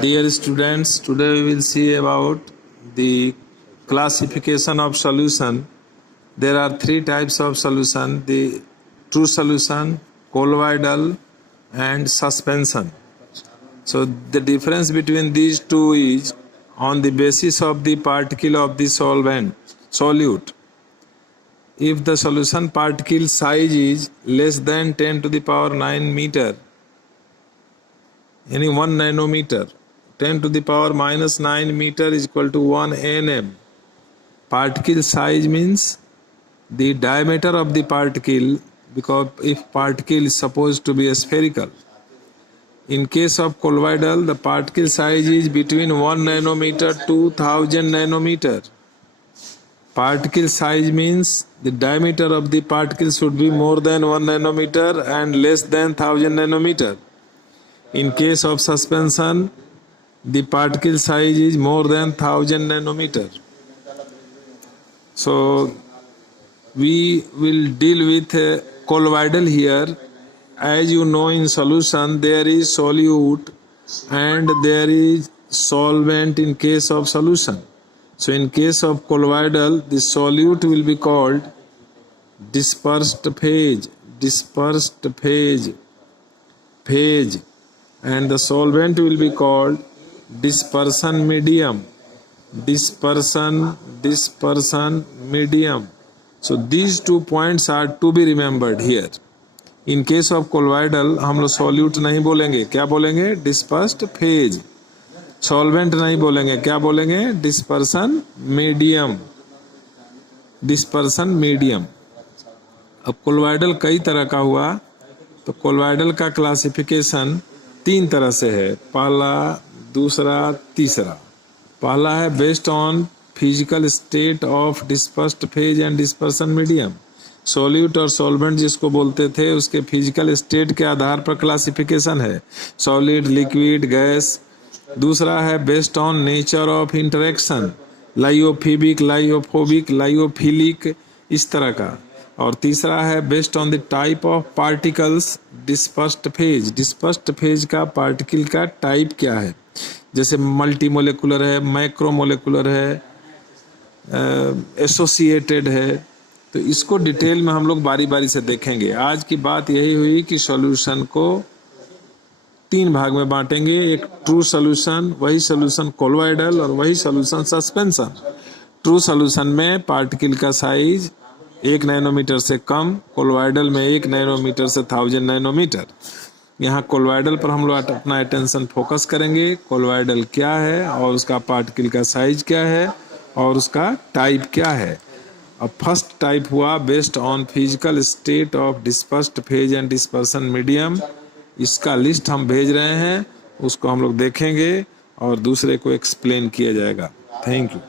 Dear students, today we will see about the classification of solution. There are three types of solution: the true solution, colloidal, and suspension. So the difference between these two is on the basis of the particle of the solute. If the solution particle size is less than 10 to the power 9 meter, any 1 nanometer, 10 to the power minus 9 meter is equal to 1 nm. Particle size means the diameter of the particle, because if particle is supposed to be spherical. In case of colloidal, the particle size is between 1 nanometer to 1000 nanometer. Particle size means the diameter of the particle should be more than 1 nanometer and less than 1000 nanometer. In case of suspension, the particle size is more than 1000 nanometer. So we will deal with colloidal here. As you know, in solution there is solute and there is solvent in case of solution. So in case of colloidal, the solute will be called dispersed phase, and the solvent will be called dispersion medium. So these 2 points are to be remembered here. In case of colloidal हम लोग solute नहीं बोलेंगे, क्या बोलेंगे? Dispersed phase. Solvent नहीं बोलेंगे, क्या बोलेंगे? Dispersion medium. अब colloidal कई तरह का हुआ, तो colloidal का क्लासिफिकेशन 3 तरह से है, पहला, दूसरा, तीसरा. पहला है based on physical state of dispersed phase and dispersion medium. Solute और सॉल्वेंट जिसको बोलते थे, उसके फिजिकल स्टेट के आधार पर क्लासिफिकेशन है, सॉलिड, लिक्विड, गैस. दूसरा है based on nature of interaction, lyophilic, lyophobic, lyophilic, इस तरह का. और तीसरा है based on the type of particles, dispersed phase का पार्टिकल का टाइप क्या है. जैसे मल्टी मोलेकुलर है, माइक्रो मोलेकुलर है, एसोसिएटेड है. तो इसको डिटेल में हम लोग बारी बारी से देखेंगे. आज की बात यही हुई कि सॉल्यूशन को 3 भाग में बांटेंगे. एक ट्रू सॉल्यूशन, वही सॉल्यूशन कोलोइडल, और वही सॉल्यूशन सस्पेंशन. ट्रू सॉल्यूशन में पार्टिकल का साइज 1 नैनोमीटर से कम, कोलोइडल में 1 नैनोमीटर से 1000 नैनोमीटर. यहाँ कोलोइडल पर हम लोग अपना अटेंशन फोकस करेंगे. कोलोइडल क्या है और उसका पार्टिकल का साइज क्या है और उसका टाइप क्या है. अब फर्स्ट टाइप हुआ based on physical state of dispersed phase and dispersion medium. इसका लिस्ट हम भेज रहे हैं, उसको हम लोग देखेंगे और दूसरे को एक्सप्लेन किया जाएगा. Thank you.